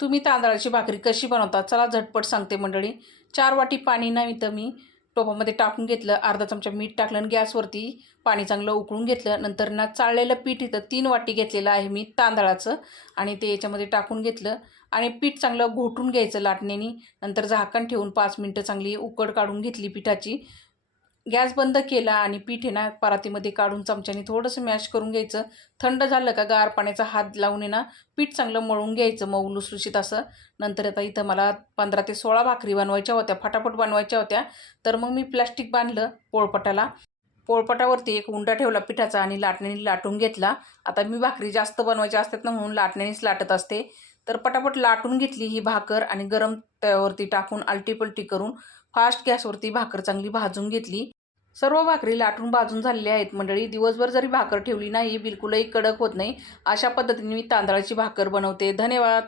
तुम्ही तांदळाची भाकरी कशी बनवता चला झटपट सांगते मंडळी। 4 वाटी पाणी ना इथं मी टोपामध्ये टाकून घेतलं, अर्धा चमचा मीठ टाकलं आणि गॅसवरती पाणी चांगलं उकळून घेतलं। नंतर ना चाळलेलं पीठ इथं 3 वाटी घेतलेलं आहे मी तांदळाचं आणि ते याच्यामध्ये टाकून घेतलं आणि पीठ चांगलं घोटून घ्यायचं लाटण्यानी। नंतर झाकण ठेवून 5 मिनिटं चांगली उकड काढून घेतली पिठाची। गॅस बंद केला आणि पीठ आहे ना परातीमध्ये काढून चमच्याने थोडंसं मॅश करून घ्यायचं। थंड झालं का गार पाण्याचा हात लावून आहे ना पीठ चांगलं मळून घ्यायचं मऊ लुसलुशीत असं। नंतर आता इथं मला 15 ते 16 भाकरी बनवायच्या होत्या, फटाफट बनवायच्या होत्या, तर मग मी प्लास्टिक बांधलं पोळपाटाला। पोळपाटावरती एक उंडा ठेवला पिठाचा आणि लाटण्याने लाटून घेतला। आता मी भाकरी जास्त बनवायच्या असतात ना म्हणून लाटण्यानेच लाटत असते। तर पटापट लाटून घेतली ही भाकर आणि गरम तव्यावरती टाकून आलटी-पलटी करून फास्ट गॅसवरती भाकर चांगली भाजून घेतली। सर्व भाकरी लाटून भाजून झालेल्या आहेत मंडळी। दिवसभर जरी भाकर ठेवली ना ही बिलकुलही कडक होत नाही। अशा पद्धतीने मी तांदळाची भाकर बनवते। धन्यवाद।